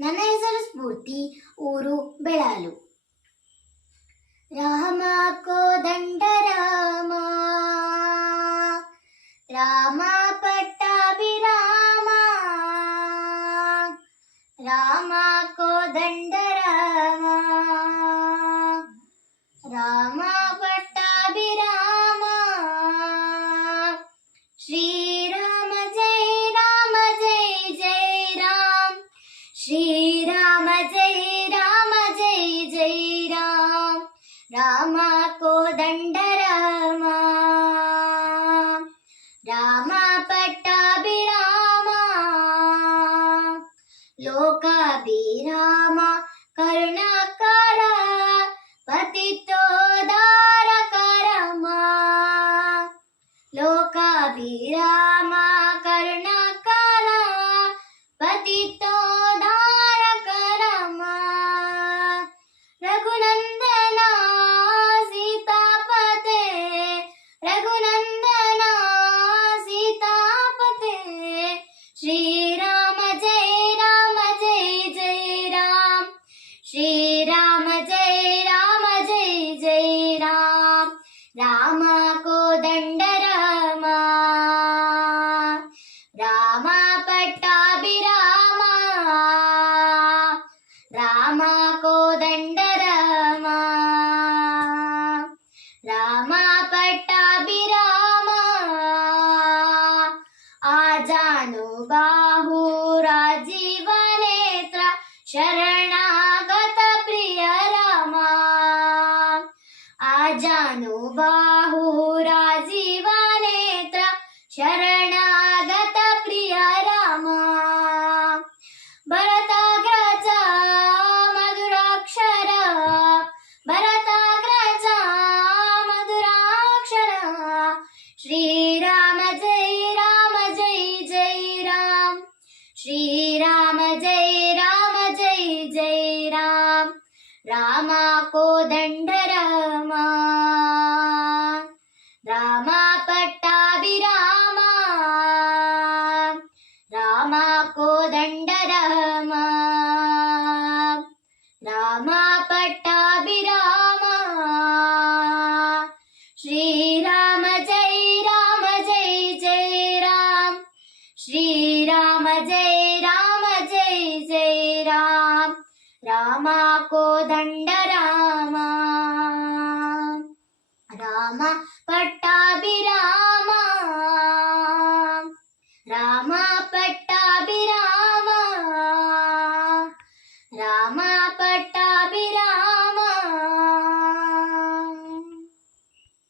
ನನ್ನ ಹೆಸರು ಸ್ಫೂರ್ತಿ, ಊರು ಬೆಳಾಲು. ರಾಮ ಕೋದಂಡ ರಾಮ. ರಾಮ ಪಟ್ಟಾಭಿರಾಮ. ರಾಮ ಕೋದಂಡ Rama. Rama Pattabhirama. Shriram Dharma. Rama Patta Birama. राजानुबाहो राजीवनेत्र शरणागत प्रिय राम। भरताग्रजा मधुराक्षर। भरताग्रजा मधुराक्षर। श्रीराम जय राम जय जय राम। श्री రామా కోదండ రామా. రామ పట్టాభిరామ. రామ పట్టాభిరామ. రామ పట్ట